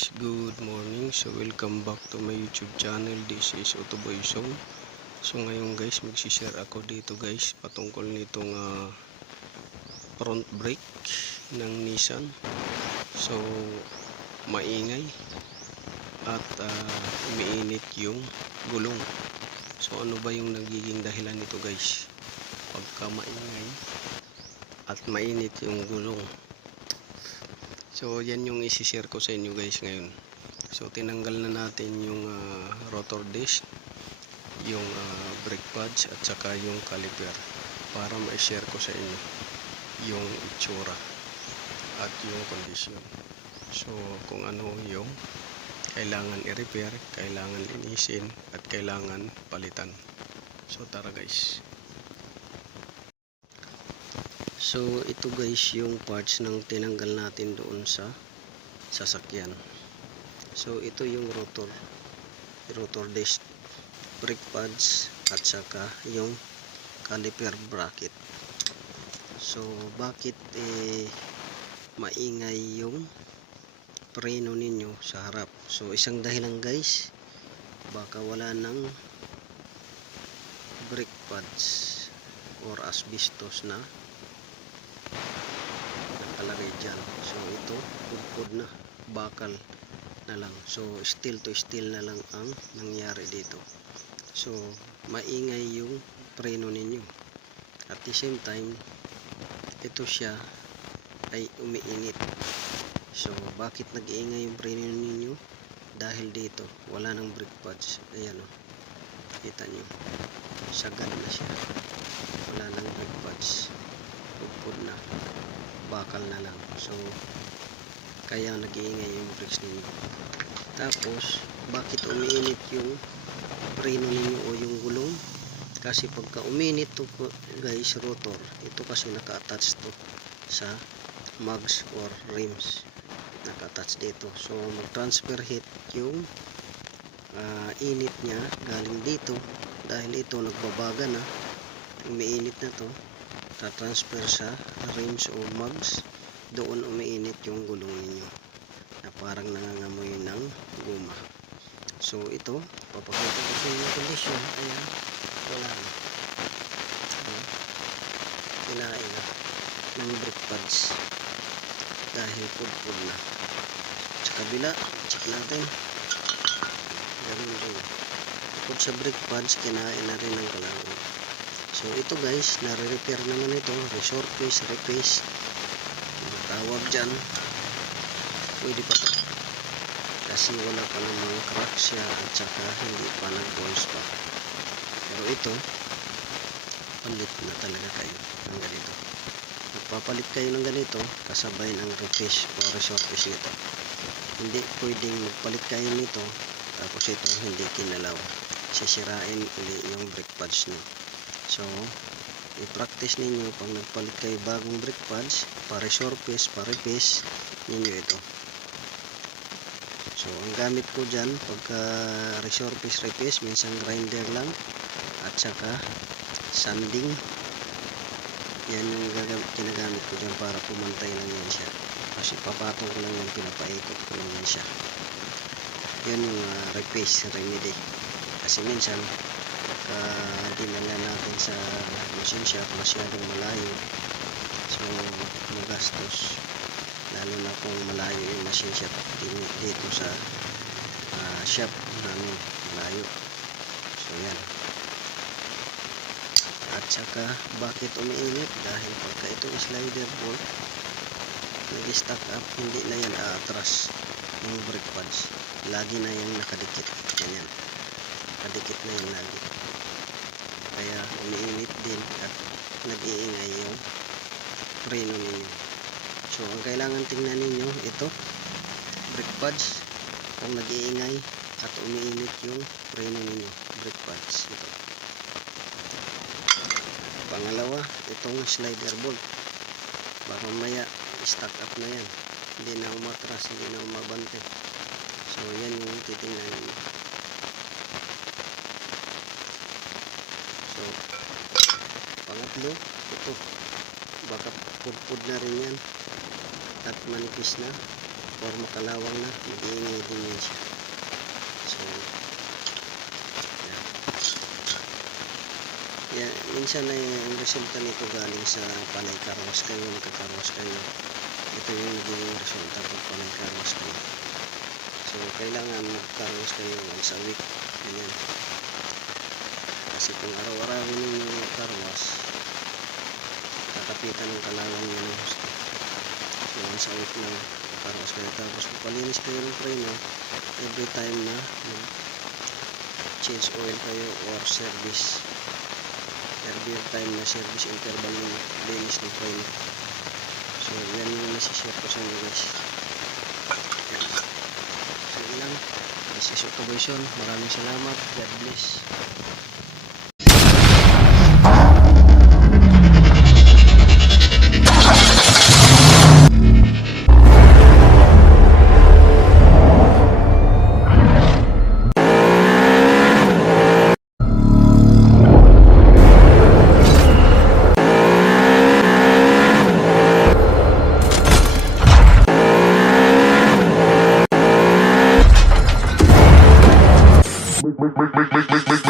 guys, good morning. So welcome back to my YouTube channel. This is Otoboy Song. So ngayon guys, magsishare ako dito guys patungkol nitong front brake ng Nissan. So maingay at umiinit yung gulong. So ano ba yung nagiging dahilan nito guys? Pagka maingay at mainit yung gulong. So yan yung isi-share ko sa inyo guys ngayon. So tinanggal na natin yung rotor disc, yung brake pads at saka yung caliper para ma-share ko sa inyo yung itsura at yung kondisyon. So kung ano yung kailangan i-repair, kailangan linisin at kailangan palitan. So tara guys. So ito guys yung parts ng tinanggal natin doon sa sasakyan. So ito yung rotor disc, brake pads at saka yung caliper bracket. So bakit maingay yung preno ninyo sa harap? So isang dahilan guys, baka wala ng brake pads or asbestos na nakalagay dyan. So ito pudpud na, bakal na lang. So steel to steel na lang ang nangyari dito. So maingay yung preno ninyo. At the same time, ito siya ay umiinit. So bakit nag-iingay yung preno ninyo? Dahil dito wala ng brake pads. Ayan o, kita nyo, sagad na siya, wala ng brake pads, pudpud na, bakal na lang. So kaya nag-iingay yung brakes ninyo. Tapos bakit umiinit yung preno ninyo o yung gulong? Kasi pagka uminit to guys, rotor, ito kasi naka-attach to sa mags or rims, naka-attach dito. So mag-transfer heat yung init niya galing dito, dahil ito nagbabaga na, umiinit na to, ta-transfer sa rims o mags, doon umiinit yung gulong ninyo na parang nangangamoy ng guma. So ito, papakita ko sa inyo kondisyon. Ayan, wala na, kinain na ng brake pads dahil pudpud na. Sa kabila, check natin, ganun din. Bukod sa brake pads, kinain na rin ng kalangon. So ito guys, nare-repair naman ito, resurface, replace, tawag dyan, pwede pa to kasi wala pa namang crack siya at saka hindi pa nag-balls pa. Pero ito, palit na talaga kayo ng ganito. Magpapalit kayo ng ganito kasabay ng replace o resurface nito. Hindi pwedeng magpalit kayo nito tapos ito hindi kinalaw, sisirain uli yung brake pads nyo. So i-practice ninyo pag nagpalit kayo bagong brake pads, pa-resurface, pa-replace ninyo ito. So ang gamit ko dyan pagka resurface, replace, minsan grinder lang at saka sanding. Yan yung ginagamit ko dyan para pumantay lang yan siya, kasi papatong ko lang yan, pinapaikot ko lang yan siya. Yan yung replace remedy. Kasi minsan dinala natin sa machine shop masyadong malayo, so magastos, lalo na kung malayo yung machine shop dito sa shop namin, malayo. So yan. At saka bakit umiinit? Dahil pagka itong slider bolt nag-stack up, hindi na yan aatras yung brake pads, lagi na yung nakadikit, ganyan, nakadikit na yan lagi. Kaya umiinit din at nag-iingay yung preno ninyo. So ang kailangan tingnan ninyo, ito brake pads, kung nag-iingay at umiinit yung preno ninyo, brake pads, ito. Pangalawa, itong slider bolt, baka maya stack up na yan, hindi na umatras, hindi na umabante. So yan yung titingnan ninyo. So pangatlo, ito baka pudpud na rin yan at manipis na, or makalawang na, mag-iingay din yan siya. So, yan. Yan, minsan ay ang resulta nito galing sa panay karwas kayo, nagkakarwas kayo. Ito yung naging resulta pag panay karwas kayo. So, kailangan magkarwas kayo once a week. Ganyan. Kasi kung araw-arawin ninyo karwas, kakapitan ng kalawang nyo ng gusto. So, once a week lang karwas kayo. Tapos, palinis kayo ng preno every time na change oil kayo or service. Every time na service interval ng linis ng preno. So, yan yung nasishare ko sa inyo guys. Yan. So, ilang. This is Okaboyson. Maraming salamat. God bless. Make